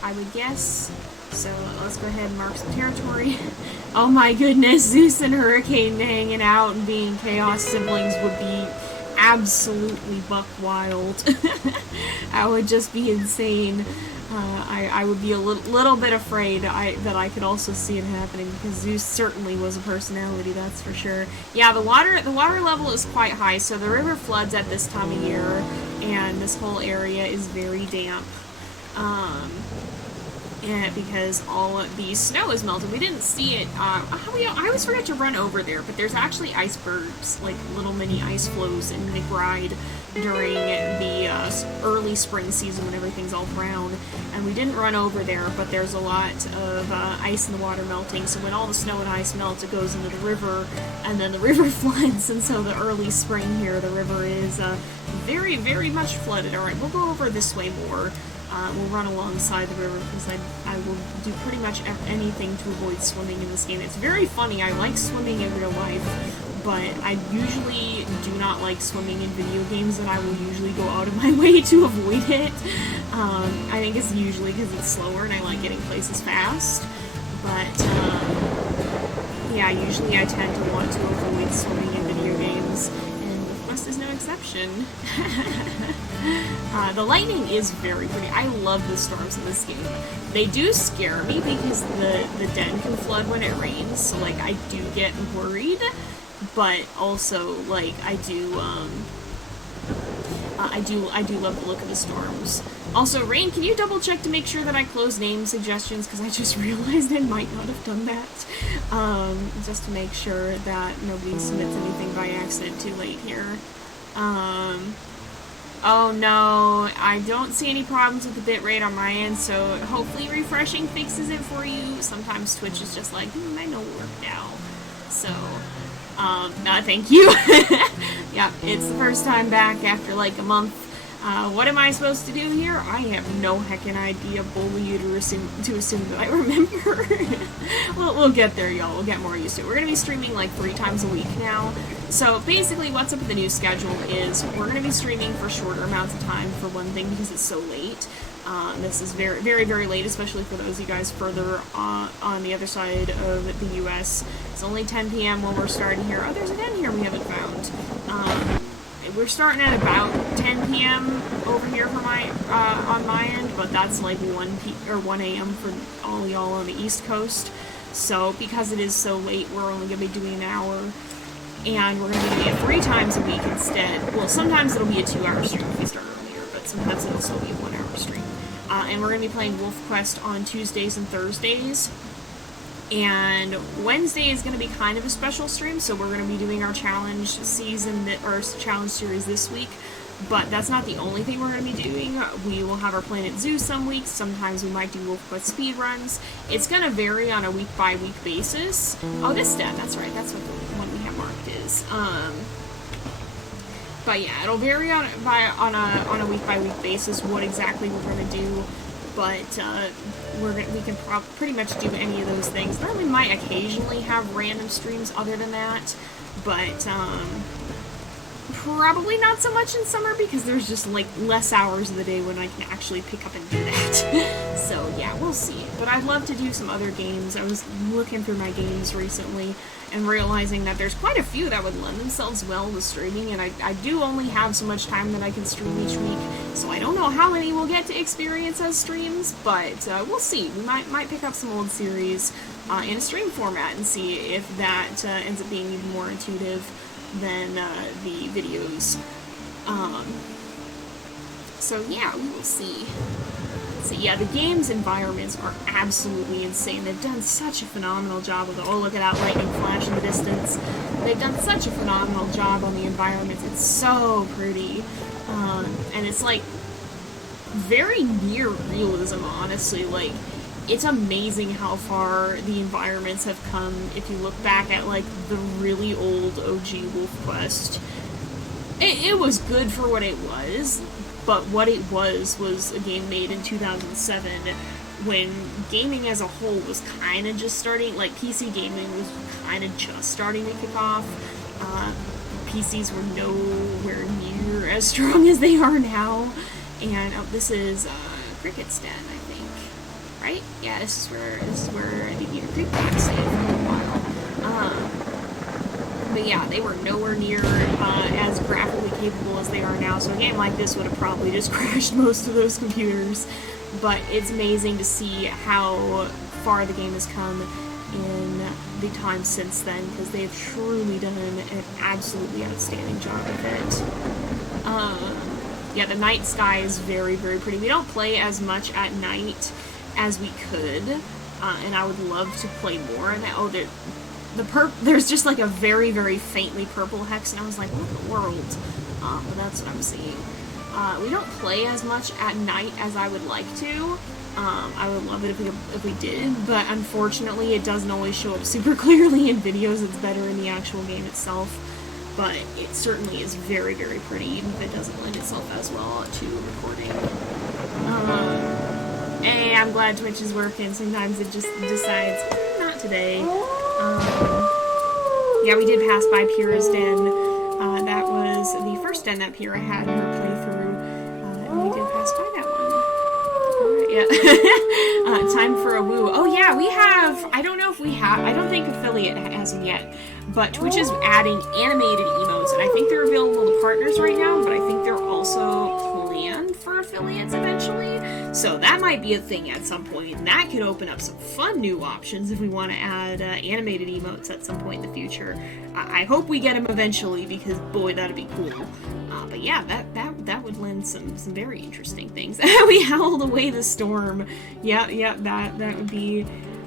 I would guess. So let's go ahead and mark some territory. Oh my goodness, Zeus and Hurricane hanging out and being Chaos siblings would be absolutely buck wild. I would just be insane. I would be a little bit afraid that I could also see it happening, because Zeus certainly was a personality, that's for sure. Yeah, the water level is quite high, so the river floods at this time of year, and this whole area is very damp. And because all of the snow is melted. We didn't see it. I always forget to run over there, but there's actually icebergs, like little mini ice flows in McBride during the early spring season when everything's all brown. And we didn't run over there, but there's a lot of ice in the water melting. So when all the snow and ice melts, it goes into the river, and then the river floods. And so the early spring here, the river is very, very much flooded. All right, we'll go over this way more. We'll run alongside the river, because I will do pretty much anything to avoid swimming in this game. It's very funny. I like swimming in real life, but I usually do not like swimming in video games, and I will usually go out of my way to avoid it. I think it's usually because it's slower and I like getting places fast, but yeah, usually I tend to want to avoid swimming in video games, and WolfQuest is no exception. The lightning is very pretty. I love the storms in this game. They do scare me because the den can flood when it rains, so like I do get worried, but also like I do love the look of the storms. Also, Rain, can you double check to make sure that I close name suggestions, because I just realized I might not have done that. Just to make sure that nobody submits anything by accident too late here. Oh no, I don't see any problems with the bitrate on my end, so hopefully refreshing fixes it for you. Sometimes Twitch is just like, I know it worked now. So, thank you. Yeah, it's the first time back after like a month. What am I supposed to do here? I have no heckin' idea. Bully you to assume that I remember. We'll get there, y'all. We'll get more used to it. We're gonna be streaming like 3 times a week now. So basically, what's up with the new schedule is we're gonna be streaming for shorter amounts of time, for one thing, because it's so late. This is very, very, very late, especially for those of you guys further on the other side of the U.S. It's only 10 p.m. when we're starting here. Oh, there's an end here we haven't found. We're starting at about 10 p.m. over here for on my end, but that's like 1 a.m. for all y'all on the East Coast. So because it is so late, we're only going to be doing an hour, and we're going to be doing it 3 times a week instead. Well, sometimes it'll be a 2-hour stream if we start earlier, but sometimes it'll still be a 1-hour stream. And we're going to be playing WolfQuest on Tuesdays and Thursdays. And Wednesday is going to be kind of a special stream, so we're going to be doing our challenge season, or challenge series this week, but that's not the only thing we're going to be doing. We will have our Planet Zoo some weeks, sometimes we might do WolfQuest speedruns. It's going to vary on a week-by-week basis. Oh, this stat, that's right, that's what the one we have marked is. But yeah, it'll vary on a week-by-week basis what exactly we're going to do. But we can pretty much do any of those things. Then we might occasionally have random streams other than that, but probably not so much in summer because there's just like less hours of the day when I can actually pick up and do that. So yeah, we'll see. But I'd love to do some other games. I was looking through my games recently and realizing that there's quite a few that would lend themselves well to streaming, and I do only have so much time that I can stream each week, so I don't know how many we'll get to experience as streams, but we'll see. We might pick up some old series in a stream format and see if that ends up being even more intuitive than the videos. So yeah, we will see. So yeah, the game's environments are absolutely insane. They've done such a phenomenal job of it. Oh, look at that lightning flash in the distance. They've done such a phenomenal job on the environments. It's so pretty. And it's like very near realism, honestly. Like, it's amazing how far the environments have come if you look back at like the really old OG WolfQuest. It was good for what it was. But what it was a game made in 2007 when gaming as a whole was kind of just starting, like PC gaming was kind of just starting to kick off. PCs were nowhere near as strong as they are now. And this is Cricket's Den, I think. Right? Yeah, this is where the Beaver Creek Box stayed for a while. But yeah, they were nowhere near as graphically capable as they are now, so a game like this would have probably just crashed most of those computers. But it's amazing to see how far the game has come in the time since then, because they've truly done an absolutely outstanding job with it. Yeah, the night sky is very, very pretty. We don't play as much at night as we could, and I would love to play more in that. Oh, there's just like a very, very faintly purple hex, and I was like, what in the world? But that's what I'm seeing. We don't play as much at night as I would like to. I would love it if we did, but unfortunately it doesn't always show up super clearly in videos. It's better in the actual game itself, but it certainly is very, very pretty, even if it doesn't lend itself as well to recording. Hey, I'm glad Twitch is working. Sometimes it just decides, not today. Yeah, we did pass by Pyrrha's Den. That was the first den that Pyrrha had in her playthrough, and we did pass by that one. Alright, yeah. Time for a woo. Oh yeah, we have, I don't know if we have, I don't think Affiliate has them yet, but Twitch is adding animated emotes, and I think they're available to partners right now, but I think they're also planned for affiliates eventually. So that might be a thing at some point, and that could open up some fun new options if we want to add animated emotes at some point in the future. I hope we get them eventually, because boy, that'd be cool. But yeah, that would lend some very interesting things. We howled away the storm. Yeah, that would be.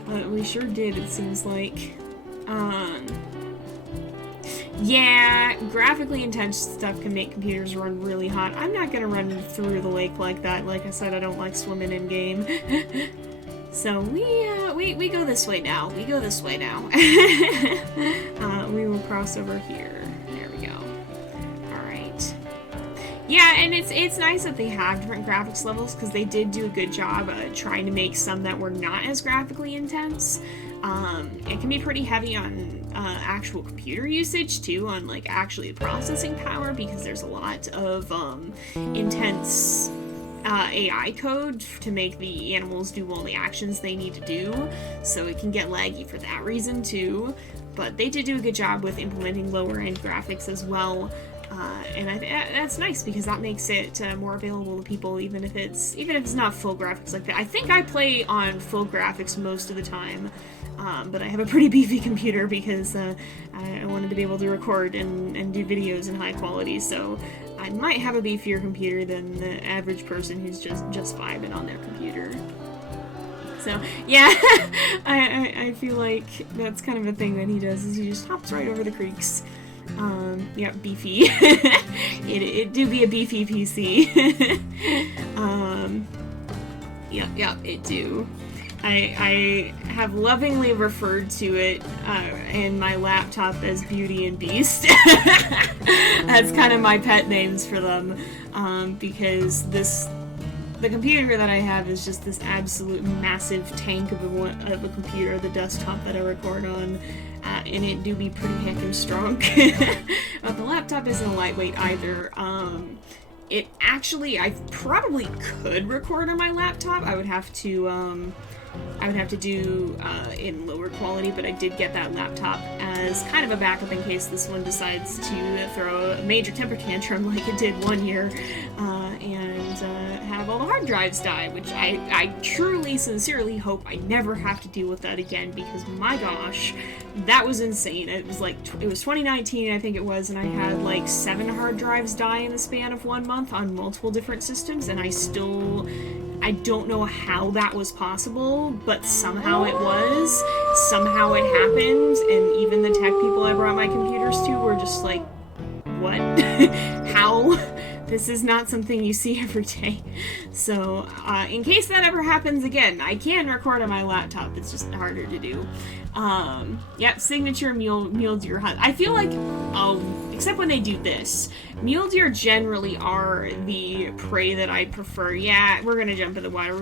We sure did. It seems like. Yeah, graphically intense stuff can make computers run really hot. I'm not gonna run through the lake like that. Like I said, I don't like swimming in game. So we go this way now. We go this way now. We will cross over here. There we go. All right. Yeah, and it's nice that they have different graphics levels because they did do a good job trying to make some that were not as graphically intense. It can be pretty heavy on actual computer usage too, on like actually the processing power, because there's a lot of intense AI code to make the animals do all the actions they need to do, so it can get laggy for that reason too. But they did do a good job with implementing lower end graphics as well. And that's nice because that makes it more available to people, even if it's not full graphics like that. I think I play on full graphics most of the time, but I have a pretty beefy computer because I wanted to be able to record and do videos in high quality. So I might have a beefier computer than the average person who's just vibing on their computer. So yeah, I feel like that's kind of a thing that he does, is he just hops right over the creeks. Yeah, beefy. it do be a beefy PC. Yeah, it do. I have lovingly referred to it in my laptop as Beauty and Beast. That's kind of my pet names for them, because the computer that I have is just this absolute massive tank of a computer, the desktop that I record on. And it do be pretty heckin' strong. But the laptop isn't lightweight either. It actually, I probably could record on my laptop. I would have to do in lower quality, but I did get that laptop as kind of a backup in case this one decides to throw a major temper tantrum like it did one year, and have all the hard drives die, which I truly, sincerely hope I never have to deal with that again, because my gosh, that was insane. It was 2019, I think it was, and I had like 7 hard drives die in the span of 1 month on multiple different systems, and I don't know how that was possible, but somehow it was. Somehow it happened, and even the tech people I brought my computers to were just like, what? How? This is not something you see every day. So, in case that ever happens again, I can record on my laptop. It's just harder to do. Yep, signature mule deer hunt. I feel like, except when they do this, mule deer generally are the prey that I prefer. Yeah, we're gonna jump in the water.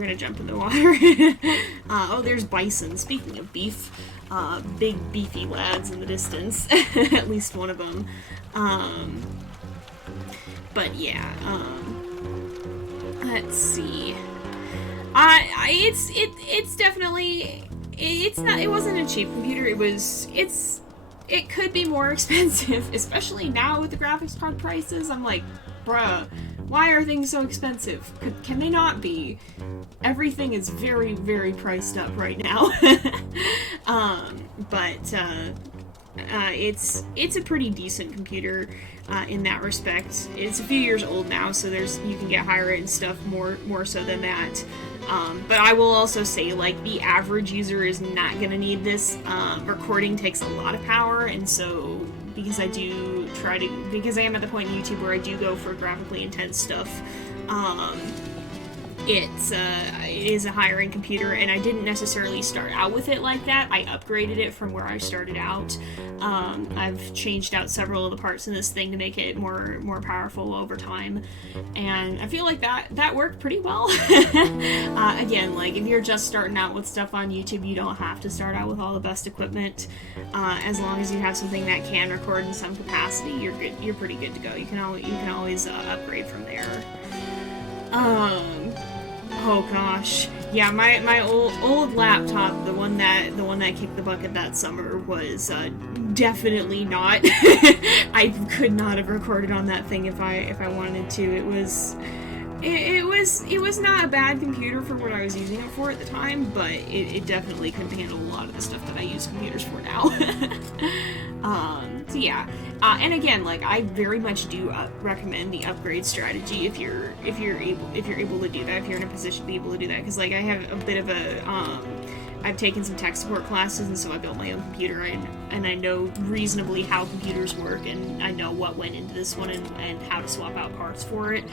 Oh, there's bison. Speaking of beef, big beefy lads in the distance. At least one of them. But yeah, let's see. It's definitely, it wasn't a cheap computer. It could be more expensive, especially now with the graphics card prices. I'm like, bruh, why are things so expensive? Can they not be? Everything is very, very priced up right now. But it's a pretty decent computer in that respect. It's a few years old now, so you can get higher end stuff more so than that. But I will also say, like, the average user is not gonna need this. Recording takes a lot of power, and so because I am at the point in YouTube where I do go for graphically intense stuff, it is a higher end computer, and I didn't necessarily start out with it like that. I upgraded it from where I started out. I've changed out several of the parts in this thing to make it more powerful over time, and I feel like that worked pretty well. Again, like, if you're just starting out with stuff on YouTube, you don't have to start out with all the best equipment. As long as you have something that can record in some capacity, you're good. You're pretty good to go. You can always upgrade from there. Oh gosh, yeah, my old laptop, the one that kicked the bucket that summer, was definitely not. I could not have recorded on that thing if I wanted to. It was not a bad computer for what I was using it for at the time, but it definitely couldn't handle a lot of the stuff that I use computers for now. So yeah, and again, like, I very much do recommend the upgrade strategy if you're able to do that, if you're in a position to be able to do that, because, like, I have a bit of a I've taken some tech support classes, and so I built my own computer, and I know reasonably how computers work, and I know what went into this one and how to swap out parts for it.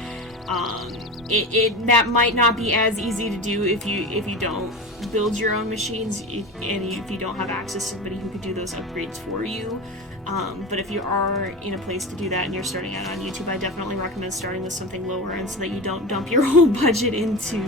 That might not be as easy to do if you don't build your own machines, and if you don't have access to somebody who could do those upgrades for you. But if you are in a place to do that and you're starting out on YouTube, I definitely recommend starting with something lower end so that you don't dump your whole budget into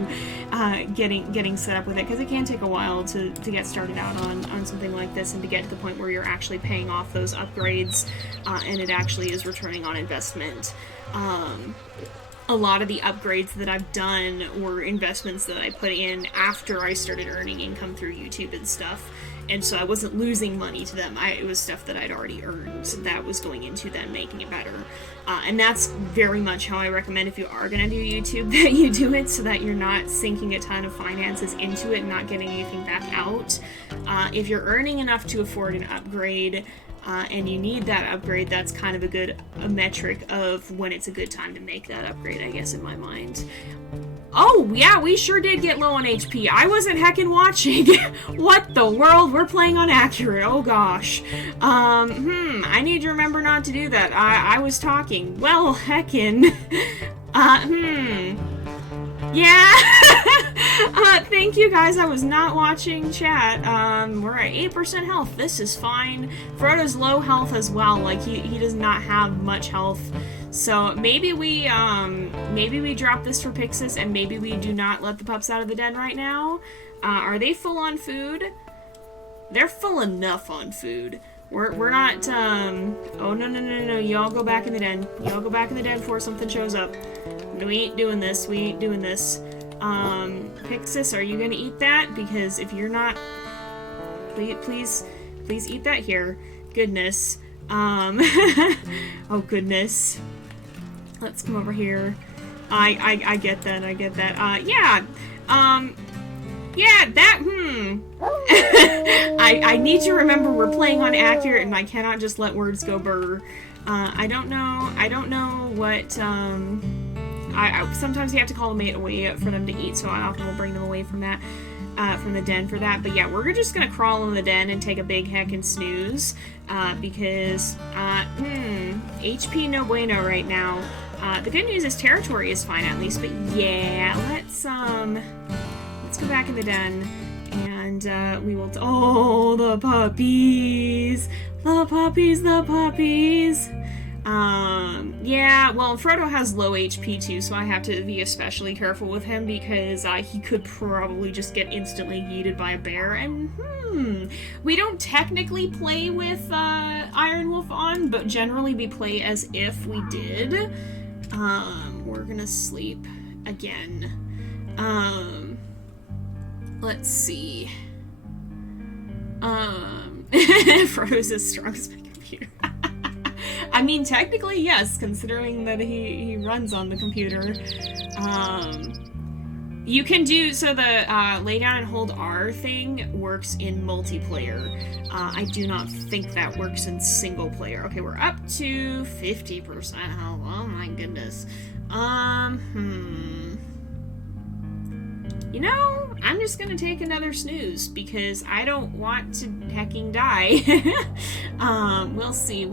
getting set up with it, because it can take a while to get started out on something like this and to get to the point where you're actually paying off those upgrades and it actually is returning on investment. A lot of the upgrades that I've done were investments that I put in after I started earning income through YouTube and stuff. And so I wasn't losing money to them. It was stuff that I'd already earned that was going into then making it better. And that's very much how I recommend, if you are going to do YouTube, that you do it so that you're not sinking a ton of finances into it and not getting anything back out. If you're earning enough to afford an upgrade, and you need that upgrade, that's kind of a metric of when it's a good time to make that upgrade, I guess, in my mind. Oh, yeah, we sure did get low on HP. I wasn't heckin' watching. What the world? We're playing on accurate. Oh, gosh. I need to remember not to do that. I was talking. Well, heckin'. Yeah. Thank you, guys. I was not watching chat. We're at 8% health. This is fine. Frodo's low health as well. Like, he does not have much health. So maybe we drop this for Pixis, and maybe we do not let the pups out of the den right now. Are they full on food? They're full enough on food. We're not, oh, no. Y'all go back in the den. Y'all go back in the den before something shows up. We ain't doing this. We ain't doing this. Pixis, are you gonna eat that? Because if you're not, please eat that here. Goodness. Oh, goodness. Let's come over here. I get that, yeah, that, I need to remember we're playing on accurate, and I cannot just let words go burr. I don't know what, sometimes you have to call a mate away for them to eat, so I often will bring them away from that, from the den for that. But yeah, we're just gonna crawl in the den and take a big heckin' snooze, because, HP no bueno right now. The good news is territory is fine at least, but yeah, let's go back in the den, and, we will, oh, the puppies! The puppies! Yeah, well, Frodo has low HP too, so I have to be especially careful with him, because, he could probably just get instantly yeeted by a bear, and, we don't technically play with, Iron Wolf on, but generally we play as if we did. We're gonna sleep again. Let's see. Frodo's as strong as my computer. I mean, technically, yes, considering that he runs on the computer. You can do, so the lay down and hold R thing works in multiplayer. I do not think that works in single player. Okay, we're up to 50% health. Oh my goodness. You know, I'm just gonna take another snooze because I don't want to hecking die. We'll see.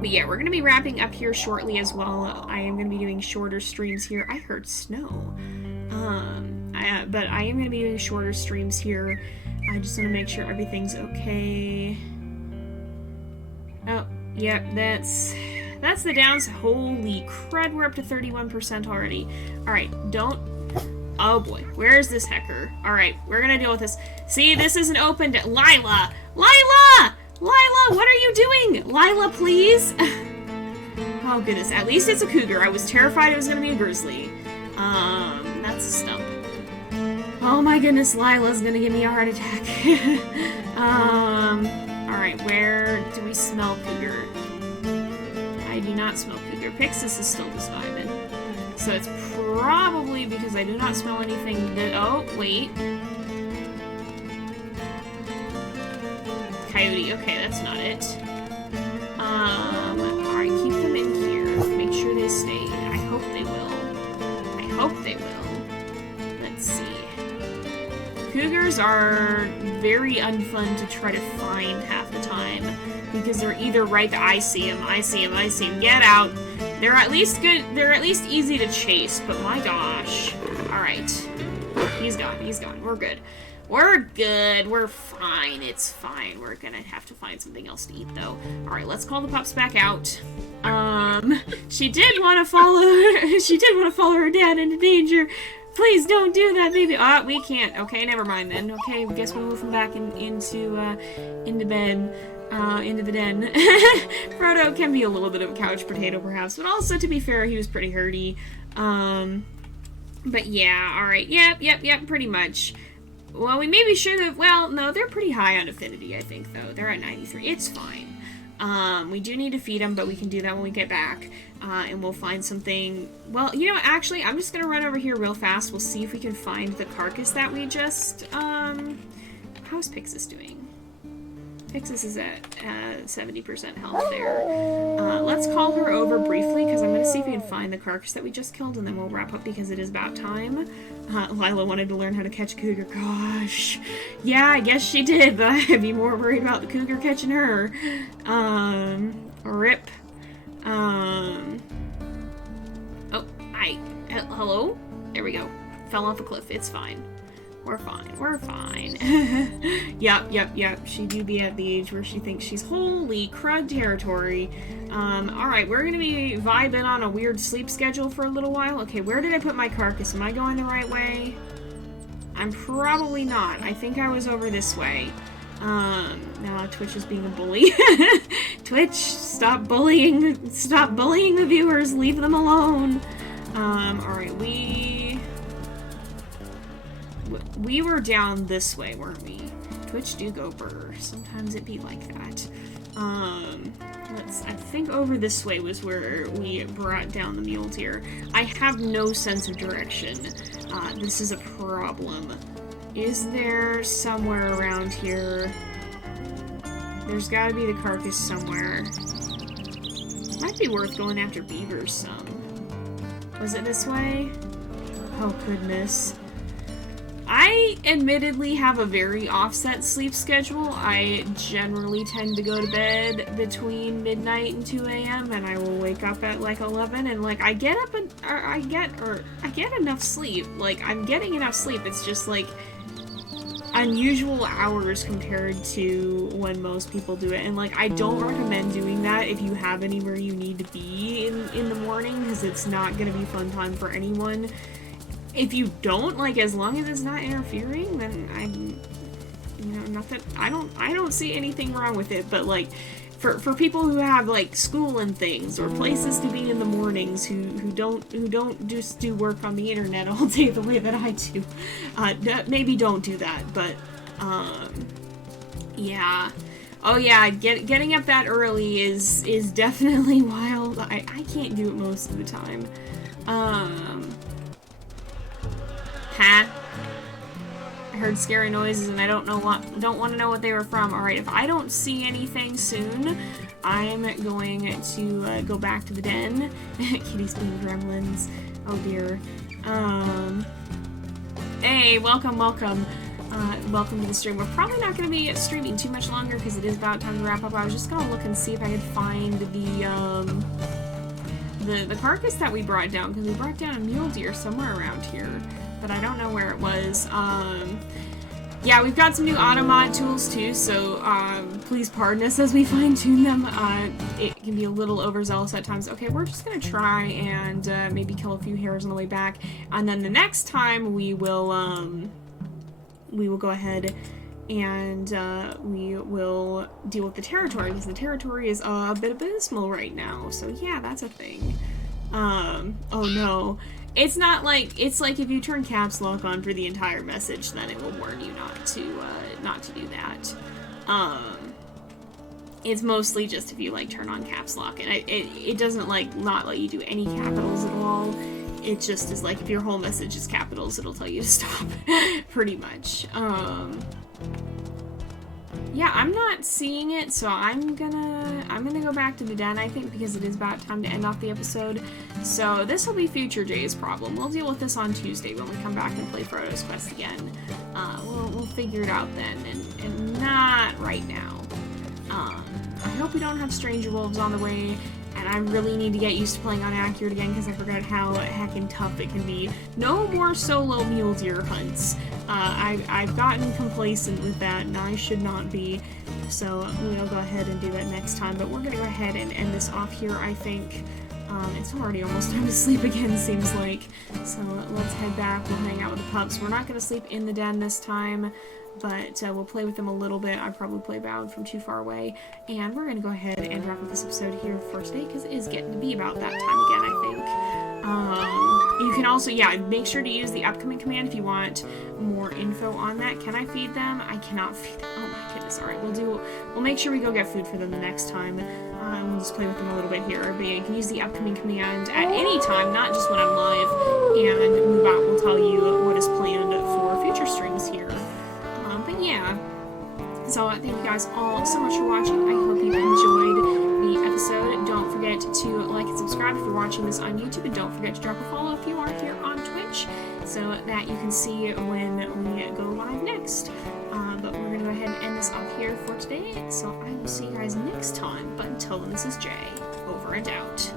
But yeah, we're gonna be wrapping up here shortly as well. I am gonna be doing shorter streams here. I heard snow. But I am gonna be doing shorter streams here. I just want to make sure everything's okay. Oh, yeah, that's the downs. Holy crud, we're up to 31% already. Alright, don't... Oh boy, where is this hecker? Alright, we're gonna deal with this. See, this isn't open to... Lila! Lila! Lila, what are you doing? Lila, please? Oh goodness, at least it's a cougar. I was terrified it was gonna be a grizzly. That's a stump. Oh my goodness, Lila's gonna give me a heart attack. Alright, where do we smell cougar? I do not smell cougar. Pixis is still just vibing. So it's probably because I do not smell anything that... Oh, wait. Coyote. Okay, that's not it. Alright, keep them in here. Make sure they stay. I hope they will. Let's see. pups are very unfun to try to find half the time because they're either right. I see them. Get out. They're at least good. They're at least easy to chase. But my gosh. All right, he's gone. We're good. We're fine. It's fine. We're gonna have to find something else to eat though. All right, let's call the pups back out. She did want to follow her dad into danger. Please don't do that, baby. We can't. Okay, never mind then. Okay, I guess we'll move him back into bed, into the den. Frodo can be a little bit of a couch potato, perhaps, but also, to be fair, he was pretty herdy. But yeah, all right. Yep, pretty much. Well, we maybe should have. Well, no, they're pretty high on affinity, I think, though. They're at 93. It's fine. We do need to feed them, but we can do that when we get back. And we'll find something. Well, you know, actually, I'm just gonna run over here real fast. We'll see if we can find the carcass that we just, how's Pixis doing? Pixis is at 70% health there. Let's call her over briefly, because I'm gonna see if we can find the carcass that we just killed, and then we'll wrap up because it is about time. Lila wanted to learn how to catch a cougar. Gosh. Yeah, I guess she did, but I'd be more worried about the cougar catching her. Rip. Oh, hi. Hello? There we go. Fell off a cliff. It's fine. We're fine. Yep. She do be at the age where she thinks she's holy crud territory. Alright, we're gonna be vibing on a weird sleep schedule for a little while. Okay, where did I put my carcass? Am I going the right way? I'm probably not. I think I was over this way. Now Twitch is being a bully. Twitch, stop bullying the viewers, leave them alone. Alright, we were down this way, weren't we? Twitch do go burr. Sometimes it be like that. I think over this way was where we brought down the mule deer. I have no sense of direction. This is a problem. Is there somewhere around here? There's gotta be the carcass somewhere. Might be worth going after beavers some. Was it this way? Oh goodness. I admittedly have a very offset sleep schedule. I generally tend to go to bed between midnight and 2 a.m. and I will wake up at like 11 and like I get up and I get enough sleep. Like I'm getting enough sleep. It's just like unusual hours compared to when most people do it. And like I don't recommend doing that if you have anywhere you need to be in the morning because it's not gonna be fun time for anyone. If you don't, like, as long as it's not interfering, then I don't see anything wrong with it, but, like, for people who have, like, school and things, or places to be in the mornings, who don't just do work on the internet all day the way that I do, maybe don't do that, but, yeah. Oh yeah, getting up that early is definitely wild. I can't do it most of the time. I heard scary noises and I don't want to know what they were from. Alright, if I don't see anything soon, I'm going to go back to the den. Kitty's being gremlins. Oh dear. Hey, welcome. Welcome to the stream. We're probably not going to be streaming too much longer because it is about time to wrap up. I was just going to look and see if I could find the carcass that we brought down, because we brought down a mule deer somewhere around here, but I don't know where it was. Yeah, we've got some new auto mod tools too, so please pardon us as we fine-tune them. It can be a little overzealous at times. Okay, we're just gonna try and maybe kill a few hares on the way back, and then the next time we will go ahead and we will deal with the territory, because the territory is a bit abysmal right now. So yeah, that's a thing. Oh no. It's not like, it's like if you turn caps lock on for the entire message, then it will warn you not to do that. It's mostly just if you like turn on caps lock, and it doesn't like not let you do any capitals at all. It just is like if your whole message is capitals, it'll tell you to stop, pretty much. yeah, I'm not seeing it, so I'm gonna go back to the den, I think, because it is about time to end off the episode. So this will be future Jay's problem. We'll deal with this on Tuesday when we come back and play Frodo's Quest again. We'll figure it out then, and not right now. I hope we don't have stranger wolves on the way, and I really need to get used to playing on accurate again because I forgot how heckin' tough it can be. No more solo mule deer hunts. I've gotten complacent with that, and I should not be, so we'll go ahead and do that next time. But we're gonna go ahead and end this off here, I think. It's already almost time to sleep again, seems like. So let's head back, we'll hang out with the pups. We're not gonna sleep in the den this time, but we'll play with them a little bit. I probably play Bound from too far away. And we're gonna go ahead and wrap up this episode here for today, because it is getting to be about that time again, I think. You can also, yeah, make sure to use the upcoming command if you want more info on that. Can I feed them? I cannot feed them. Oh my goodness. Alright, we'll make sure we go get food for them the next time. We'll just play with them a little bit here. But yeah, you can use the upcoming command at any time, not just when I'm live. And MoveOut will tell you what is planned for future streams here. But yeah. So thank you guys all so much for watching. I hope you enjoyed the episode. Don't forget to like and subscribe if you're watching this on YouTube, and don't forget to drop a follow if you are here on Twitch, so that you can see when we go live next. But we're going to go ahead and end this off here for today, so I will see you guys next time. But until then, this is Jay, over and out.